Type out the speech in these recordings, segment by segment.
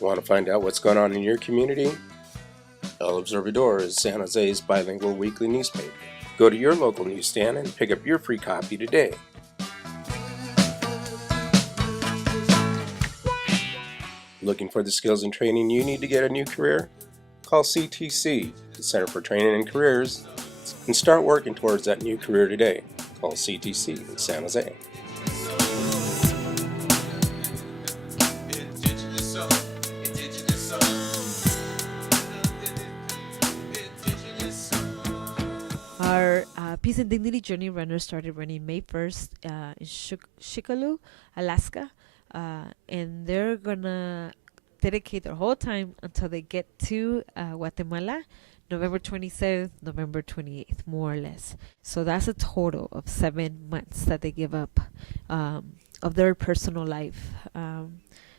Want to find out what's going on in your community? El Observador is San Jose's bilingual weekly newspaper. Go to your local newsstand and pick up your free copy today. Looking for the skills and training you need to get a new career? Call CTC, the Center for Training and Careers, and start working towards that new career today. Call CTC in San Jose. Our Peace and Dignity Journey runners started running May 1st in Shikalu, Alaska, and they're gonna dedicate their whole time until they get to Guatemala, November 27th, November 28th, more or less. So that's a total of 7 months that they give up of their personal life.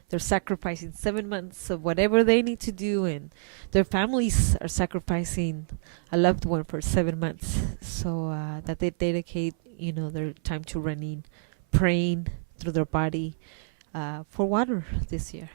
They're sacrificing 7 months of whatever they need to do, and their families are sacrificing a loved one for 7 months. So that they dedicate, their time to running, praying through their body for water this year.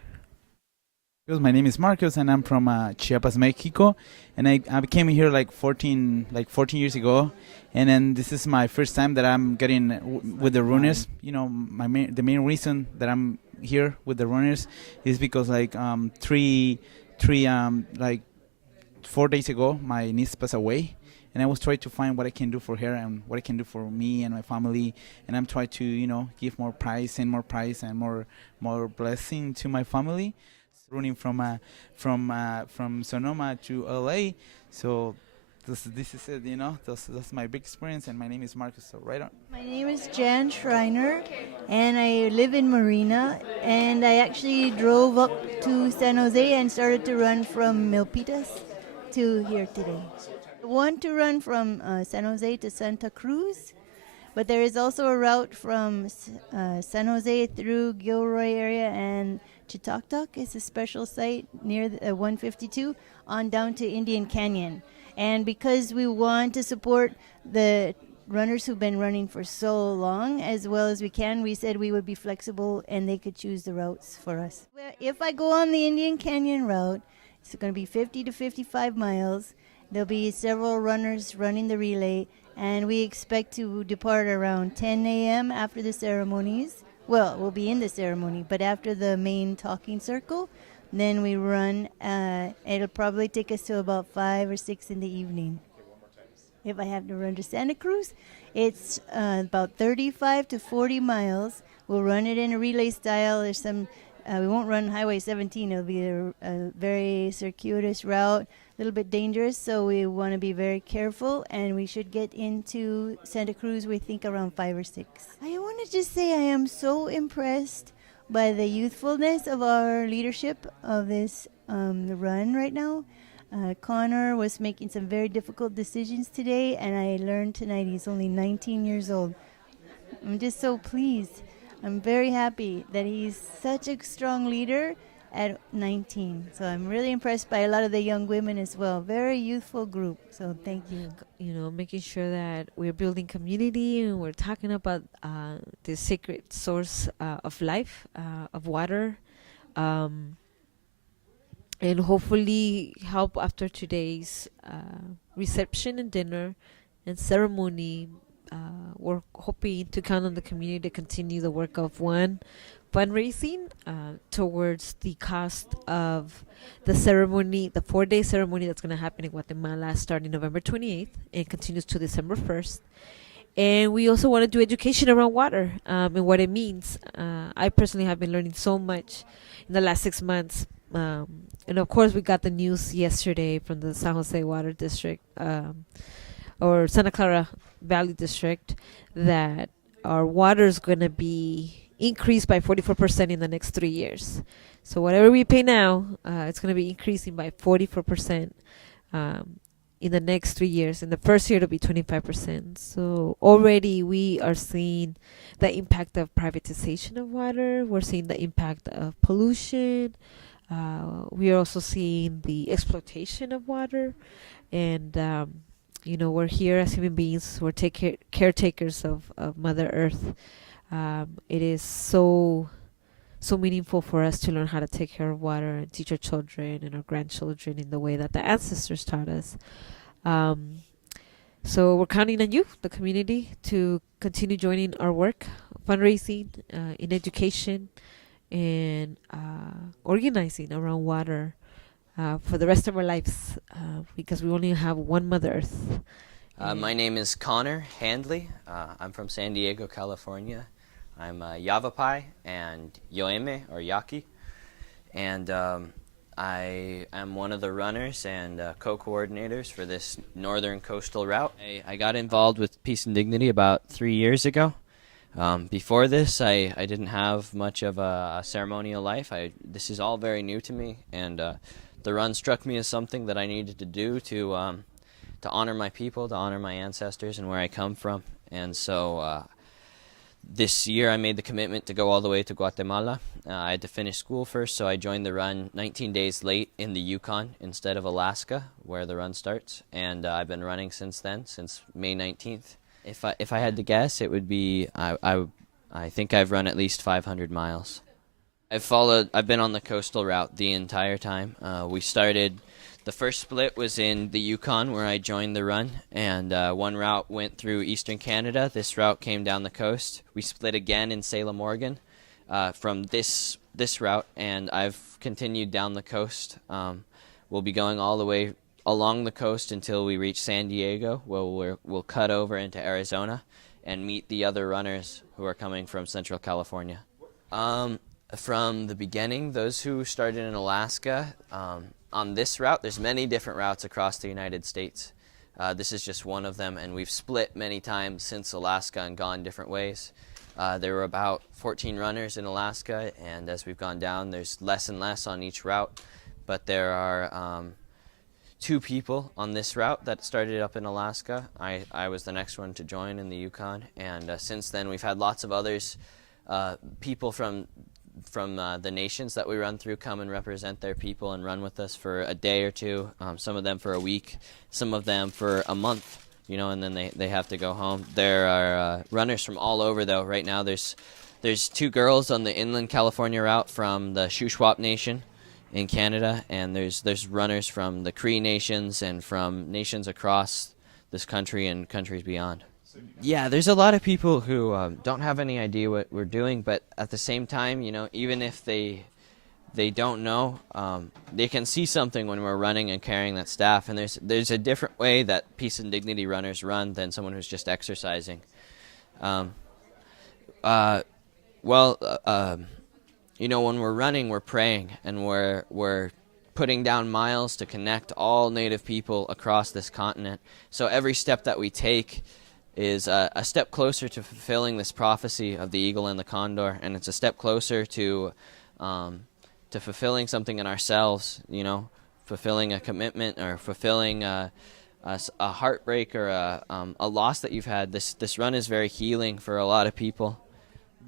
My name is Marcos, and I'm from Chiapas, Mexico, and I came here like 14 years ago, and then this is my first time that I'm getting with the runners. The main reason that I'm here with the runners is because like 4 days ago my niece passed away, and I was trying to find what I can do for her and what I can do for me and my family, and I'm trying to give more prize and more blessing to my family. Running from Sonoma to LA, so this is it. That's my big experience, and my name is Marcus. So right on. My name is Jan Schreiner, and I live in Marina, and I actually drove up to San Jose and started to run from Milpitas to here today. I want to run from San Jose to Santa Cruz, but there is also a route from San Jose through Gilroy area, and Chitoktok is a special site near the 152 on down to Indian Canyon. And because we want to support the runners who've been running for so long as well as we can, we said we would be flexible and they could choose the routes for us. If I go on the Indian Canyon route, it's going to be 50 to 55 miles. There'll be several runners running the relay, and we expect to depart around 10 a.m. after the ceremonies. Well, we'll be in the ceremony, but after the main talking circle, then we run. It'll probably take us to about 5 or 6 in the evening. If I have to run to Santa Cruz, it's about 35 to 40 miles. We'll run it in a relay style. There's some. We won't run Highway 17. It'll be a very circuitous route, a little bit dangerous, so we want to be very careful, and we should get into Santa Cruz, we think, around 5 or 6. I want to just say I am so impressed by the youthfulness of our leadership of this run right now. Connor was making some very difficult decisions today, and I learned tonight he's only 19 years old. I'm just so pleased. I'm very happy that he's such a strong leader at 19. So I'm really impressed by a lot of the young women as well. Very youthful group. So thank you. Making sure that we're building community and we're talking about the sacred source of life, of water, and hopefully help after today's reception and dinner and ceremony. We're hoping to count on the community to continue the work of fundraising towards the cost of the ceremony, the 4-day ceremony that's going to happen in Guatemala starting November 28th and continues to December 1st. And we also want to do education around water and what it means. I personally have been learning so much in the last 6 months. And of course, we got the news yesterday from the San Jose Water District or Santa Clara Valley District that our water is going to be increased by 44% in the next 3 years. So whatever we pay now, it's going to be increasing by 44% in the next 3 years. In the first year, it'll be 25%. So already we are seeing the impact of privatization of water. We're seeing the impact of pollution. We are also seeing the exploitation of water. And we're here as human beings. We're caretakers of Mother Earth. It is so so meaningful for us to learn how to take care of water and teach our children and our grandchildren in the way that the ancestors taught us. Um, so we're counting on you, the community, to continue joining our work, fundraising, in education, and organizing around water for the rest of our lives, because we only have one Mother Earth. My name is Connor Handley. I'm from San Diego, California. I'm Yavapai and Yoeme, or Yaqui. And I am one of the runners and co-coordinators for this northern coastal route. I got involved with Peace and Dignity about 3 years ago. Before this, I didn't have much of a ceremonial life. This is all very new to me, and the run struck me as something that I needed to do to honor my people, to honor my ancestors and where I come from. And so this year I made the commitment to go all the way to Guatemala. I had to finish school first, so I joined the run 19 days late in the Yukon instead of Alaska, where the run starts. And I've been running since then, since May 19th. If I had to guess, it would be, I think I've run at least 500 miles. I've been on the coastal route the entire time. The first split was in the Yukon, where I joined the run, and one route went through eastern Canada. This route came down the coast. We split again in Salem, Oregon, from this route, and I've continued down the coast. We'll be going all the way along the coast until we reach San Diego, where we'll cut over into Arizona and meet the other runners who are coming from Central California. From the beginning, those who started in Alaska, on this route, there's many different routes across the United States. This is just one of them, and we've split many times since Alaska and gone different ways. There were about 14 runners in Alaska, and as we've gone down, there's less and less on each route. But there are 2 people on this route that started up in Alaska. I was the next one to join in the Yukon, and since then we've had lots of others, people from the nations that we run through come and represent their people and run with us for a day or two, some of them for a week, some of them for a month, and then they have to go home. There are runners from all over, though. Right now there's 2 girls on the inland California route from the Shuswap Nation in Canada, and there's runners from the Cree nations and from nations across this country and countries beyond. Yeah, there's a lot of people who don't have any idea what we're doing, but at the same time, even if they don't know, they can see something when we're running and carrying that staff. And there's a different way that Peace and Dignity runners run than someone who's just exercising. When we're running, we're praying, and we're putting down miles to connect all Native people across this continent. So every step that we take is a step closer to fulfilling this prophecy of the eagle and the condor, and it's a step closer to fulfilling something in ourselves, fulfilling a commitment or fulfilling a heartbreak or a loss that you've had. This run is very healing for a lot of people.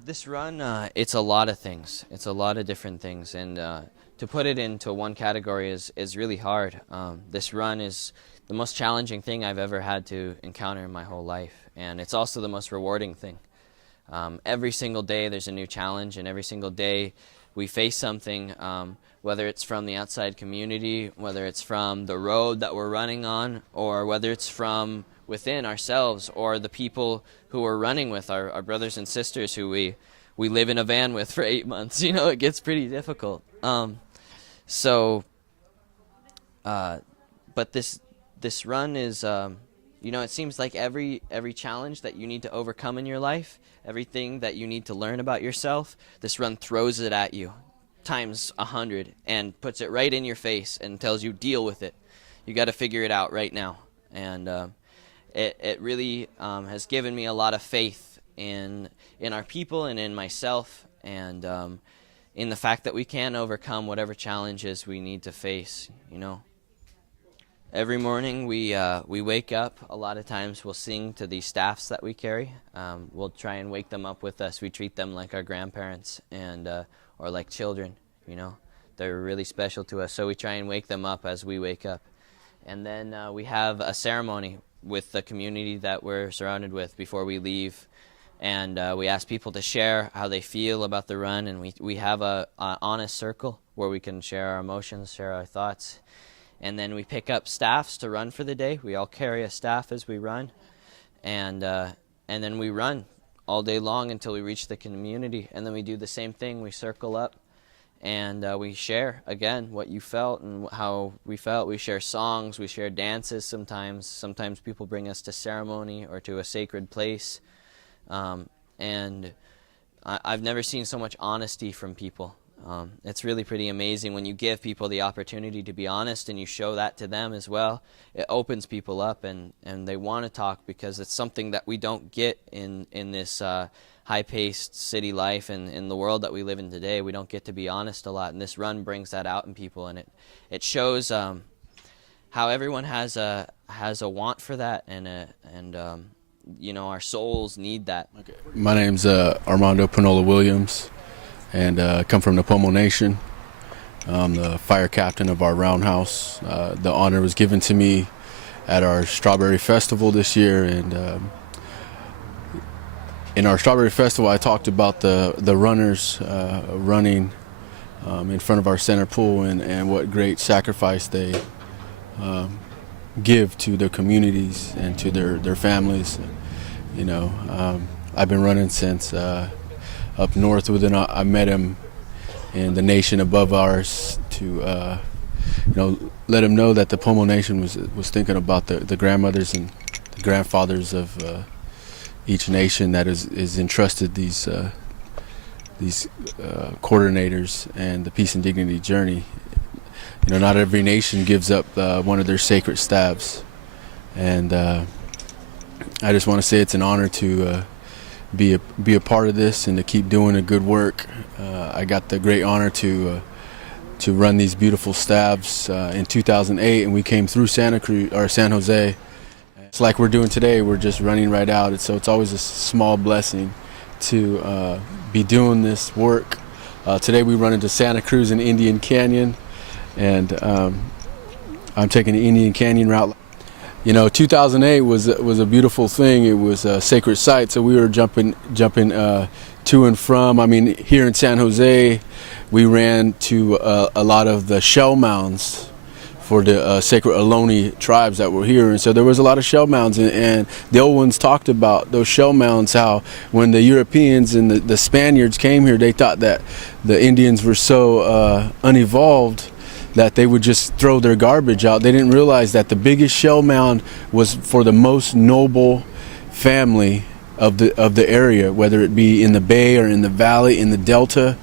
This run, it's a lot of things. It's a lot of different things, and to put it into one category is really hard. This run is the most challenging thing I've ever had to encounter in my whole life, and it's also the most rewarding thing. Every single day there's a new challenge, and every single day we face something, whether it's from the outside community, whether it's from the road that we're running on, or whether it's from within ourselves or the people who we're running with, our brothers and sisters who we live in a van with for 8 months. It gets pretty difficult. But this run is, it seems like every challenge that you need to overcome in your life, everything that you need to learn about yourself, this run throws it at you times 100 and puts it right in your face and tells you, deal with it. You got to figure it out right now. And it really has given me a lot of faith in our people and in myself, and in the fact that we can overcome whatever challenges we need to face, Every morning we wake up. A lot of times we'll sing to these staffs that we carry. We'll try and wake them up with us. We treat them like our grandparents and or like children, They're really special to us, so we try and wake them up as we wake up. And then we have a ceremony with the community that we're surrounded with before we leave and we ask people to share how they feel about the run, and we have a honest circle where we can share our emotions, share our thoughts, and then we pick up staffs to run for the day. We all carry a staff as we run, and then we run all day long until we reach the community, and then we do the same thing. We circle up, and we share again what you felt and how we felt. We share songs, we share dances sometimes. Sometimes people bring us to ceremony or to a sacred place. And I've never seen so much honesty from people. It's really pretty amazing when you give people the opportunity to be honest and you show that to them as well. It opens people up, and they want to talk because it's something that we don't get in this high-paced city life and in the world that we live in today. We don't get to be honest a lot, and this run brings that out in people, and it shows how everyone has a want for that, and you know, our souls need that. Okay. My name's Armando Panola Williams, and I come from the Pomo Nation. I'm the fire captain of our roundhouse. The honor was given to me at our Strawberry Festival this year, and in our Strawberry Festival I talked about the runners running in front of our center pool, and what great sacrifice they give to their communities and to their families. You know, I've been running since up north with him. I met him in the nation above ours to you know, let him know that the Pomo Nation was thinking about the grandmothers and the grandfathers of each nation that is entrusted these coordinators and the Peace and Dignity Journey. You know, not every nation gives up one of their sacred staves, and I just want to say it's an honor to be a part of this and to keep doing a good work. I got the great honor to run these beautiful staves in 2008, and we came through San Jose. It's like we're doing today. We're just running right out. So it's always a small blessing to be doing this work. Today we run into Santa Cruz and Indian Canyon, and I'm taking the Indian Canyon route. You know, 2008 was a beautiful thing. It was a sacred site, so we were jumping to and from. I mean, here in San Jose, we ran to a lot of the shell mounds for the sacred Ohlone tribes that were here, and so there was a lot of shell mounds, and the old ones talked about those shell mounds, how when the Europeans and the Spaniards came here, they thought that the Indians were so unevolved that they would just throw their garbage out. They didn't realize that the biggest shell mound was for the most noble family of the area, whether it be in the bay or in the valley, in the delta.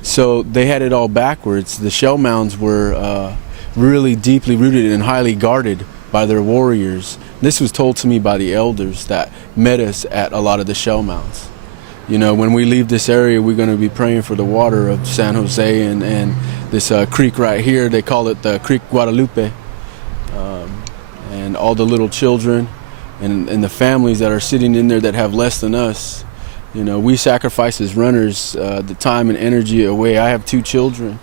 So they had it all backwards. The shell mounds were really deeply rooted and highly guarded by their warriors. This was told to me by the elders that met us at a lot of the shell mounds. You know, when we leave this area, we're going to be praying for the water of San Jose and this creek right here. They call it the Creek Guadalupe. And all the little children and the families that are sitting in there that have less than us. You know, we sacrifice as runners the time and energy away. I have 2 children,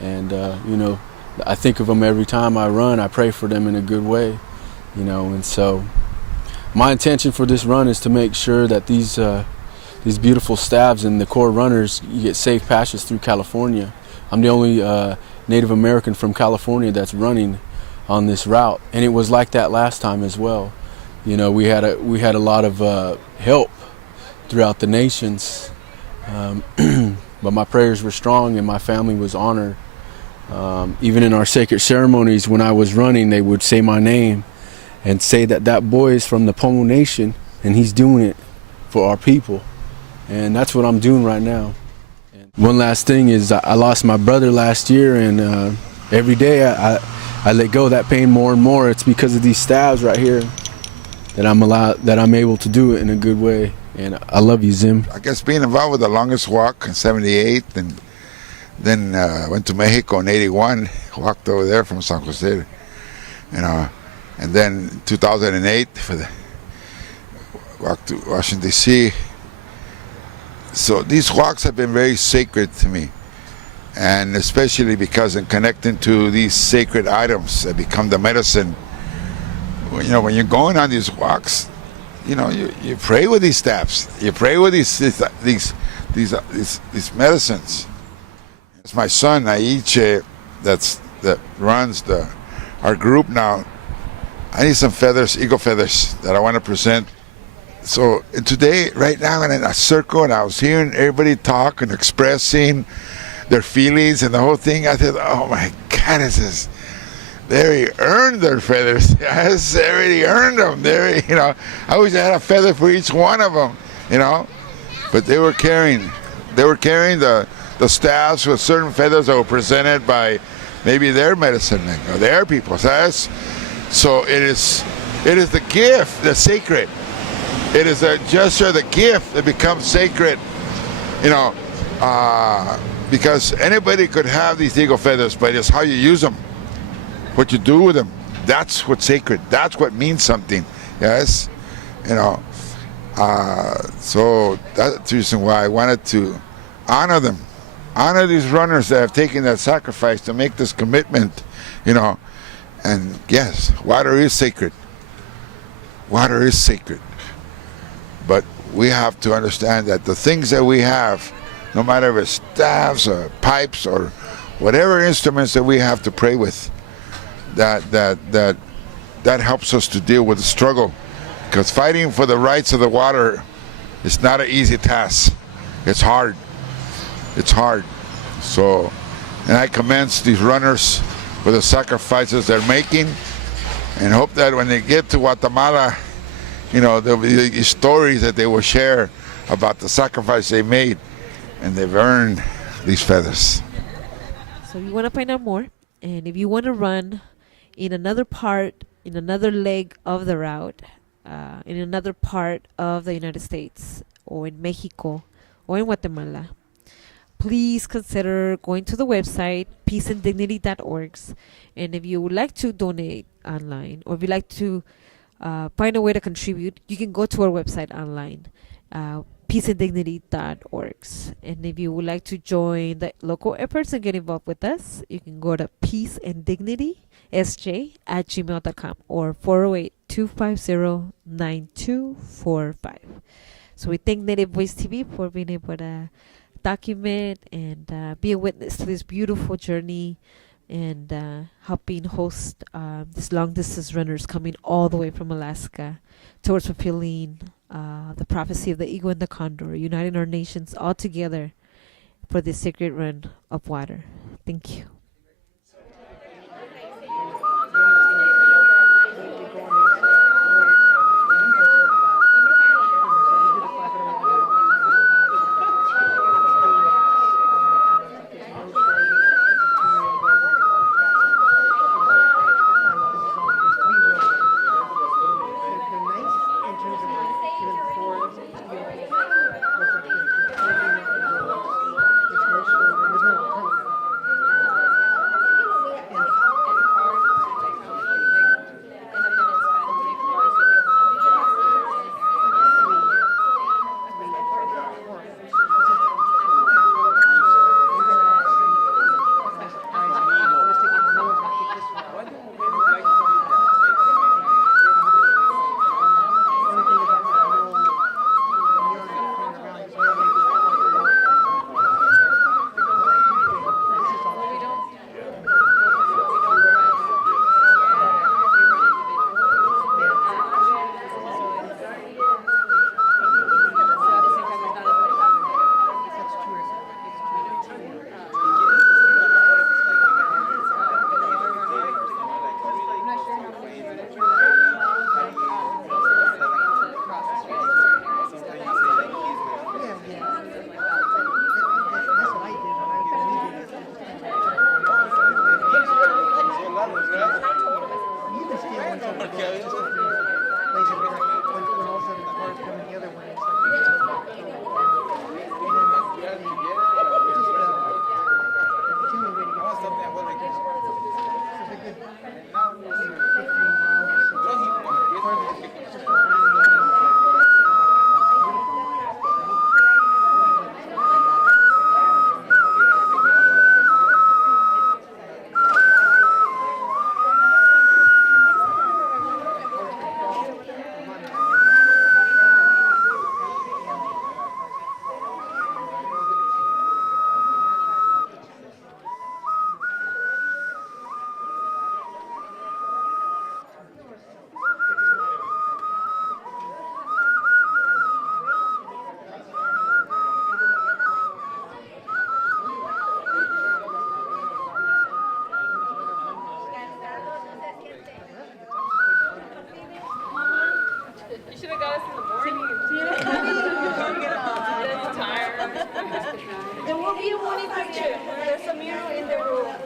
and you know, I think of them every time I run. I pray for them in a good way, you know. And so my intention for this run is to make sure that these beautiful staves and the core runners, you get safe passage through California. I'm the only Native American from California that's running on this route, and it was like that last time as well. You know, we had a lot of help throughout the nations, but my prayers were strong and my family was honored. Even in our sacred ceremonies, when I was running, they would say my name and say that boy is from the Pomo Nation and he's doing it for our people. And that's what I'm doing right now. One last thing is I lost my brother last year, and every day I let go of that pain more and more. It's because of these staves right here that I'm able to do it in a good way. And I love you, Zim. I guess being involved with the longest walk in '78, and then went to Mexico in '81, walked over there from San Jose, you know, and then 2008 for the walk to Washington D.C. So these walks have been very sacred to me, and especially because in connecting to these sacred items that become the medicine. You know, when you're going on these walks, you pray with these staffs. You pray with these medicines. It's my son Aiche that runs our group now. I need some feathers, eagle feathers, that I want to present. So today, right now, I'm in a circle, and I was hearing everybody talk and expressing their feelings and the whole thing. I thought, oh my God, they already earned their feathers. Yes, they already earned them. I wish I had a feather for each one of them, But they were carrying the staffs with certain feathers that were presented by maybe their medicine men or their people. So it is the gift, the sacred. It is a gesture, the gift that becomes sacred, because anybody could have these eagle feathers, but it's how you use them, what you do with them. That's what's sacred. That's what means something. Yes, so that's the reason why I wanted to honor them, honor these runners that have taken that sacrifice to make this commitment, And yes, water is sacred. Water is sacred. But we have to understand that the things that we have, no matter if it's staffs or pipes or whatever instruments that we have to pray with, that helps us to deal with the struggle. Because fighting for the rights of the water is not an easy task. It's hard. It's hard. So, and I commend these runners for the sacrifices they're making, and hope that when they get to Guatemala, there'll be stories that they will share about the sacrifice they made, and they've earned these feathers. So you want to find out more, and if you want to run in another leg of the route, in another part of the United States, or in Mexico, or in Guatemala, please consider going to the website peaceanddignity.org. And if you would like to donate online, or if you'd like to find a way to contribute, you can go to our website online, peaceanddignity.org. And if you would like to join the local efforts and get involved with us, you can go to peaceanddignitysj@gmail.com or 408-250-9245. So we thank Native Voice TV for being able to document and be a witness to this beautiful journey, and helping host these long distance runners coming all the way from Alaska towards fulfilling the prophecy of the eagle and the condor, uniting our nations all together for this sacred run of water. Thank you.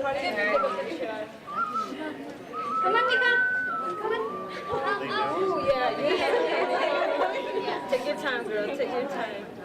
Come on, Mika. Come on. Oh, yeah. Take your time, girl. Take your time.